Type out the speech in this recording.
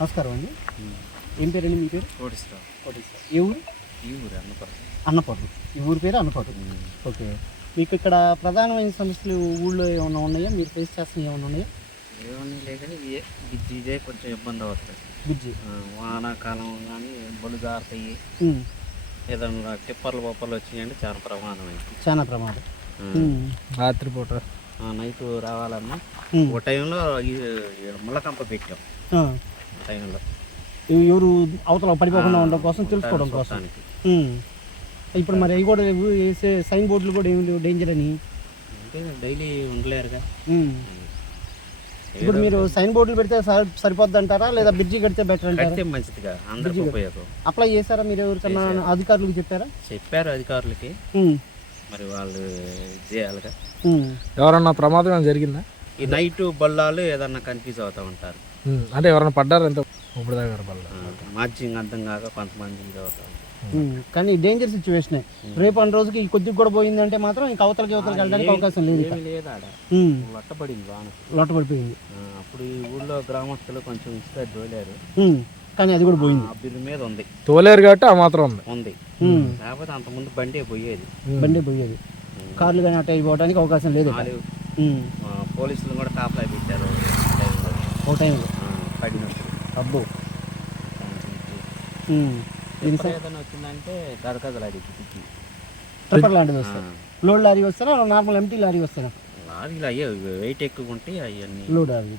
నమస్కారం అండి. ఏం పేరండి మీ పేరు? కోటేశ్వరరావు. కోటేశ్వర. ఏ ఊరు? ఈ ఊరు అన్నపర్తి. అన్నపర్తి. ఈ ఊరి పేరు అన్నపర్తి. ఓకే. మీకు ఇక్కడ ప్రధానమైన సమస్యలు ఊళ్ళో ఏమైనా ఉన్నాయా? మీరు ఫేస్ చేస్తున్న ఏమైనా ఉన్నాయా? ఏమన్నీ లేదని ఇదే కొంచెం ఇబ్బంది అవుతుంది. బ్రిడ్జి వానాకాలం కానీ బొలు జారుతాయి, ఏదన్నా టిప్పర్లు బొప్పర్లు వచ్చినాయంటే చాలా ప్రమాదం అయింది. చాలా ప్రమాదం. రాత్రిపూట నైట్ రావాలన్నా ఒక టైంలో ముళ్ళకంప పెట్టాం. ఆ టైంలో ఎవరు అవతల పడిపోకుండా ఉండడం కోసం, తెలుసుకోవడం కోసం. ఇప్పుడు మరి అవి కూడా వేసే సైన్ బోర్డులు కూడా ఏమి లేవు డేంజర్ అని. అంటే డైలీ ఉండలేరుగా. ఇప్పుడు మీరు సైన్ బోర్డులు పెడితే సరిపోద్ది అంటారా, లేదా బ్రిడ్జి కడితే బెటర్ అంటారా? మంచిదిగా అందరికీ ఉపయోగం. అప్లై చేశారా మీరు? ఎవరికన్నా అధికారులకు చెప్పారా? చెప్పారు అధికారులకి, మరి వాళ్ళు చేయాలిగా. ఎవరన్నా ప్రమాదం జరిగిందా? ఈ నైట్ బల్లాలు ఏదన్నా కన్ఫ్యూజ్ అవుతూ ఉంటారు. అంటే ఎవరైనా పడ్డారు? ఎంత ఇప్పుడు దగ్గర మార్జింగ్ అర్థం కాక కొంతమంది ఇది అవుతా ఉంటారు. కానీ డేంజర్ సిచ్యువేషన్. రేపు అన్న రోజుకి కొద్దిగా కూడా పోయిందంటే మాత్రం ఇంకా అవతలకి వెళ్ళడానికి అవకాశం లేదు. లొట్టపడింది, లొట్టపడిపోయింది. అప్పుడు ఈ ఊళ్ళో గ్రామస్తులు కొంచెం ఇసుక దోలారు, కానీ అది కూడా పోయింది. బిల్లు మీద ఉంది, తోలేరు కాబట్టి ఆ మాత్రం ఉంది. లేకపోతే అంతకుముందు బండి పోయేది. కార్లు కానీ అట్లా పోవడానికి అవకాశం లేదు. పోలీసులు కూడా కాపలా పెట్టారు ఒక టైంలో పడినప్పుడు. అబ్బో, ఏదైనా వచ్చిందంటే గదగదలు అడిగి ట్రిప్పర్ లాంటిది వస్తాయి. లోడ్ లారీ వస్తారా, నార్మల్ ఎంటీ లారీ వస్తారా? లారీలు అయ్యే వెయిట్ ఎక్కువ ఉంటే అవన్నీ లోడ్ లారీ.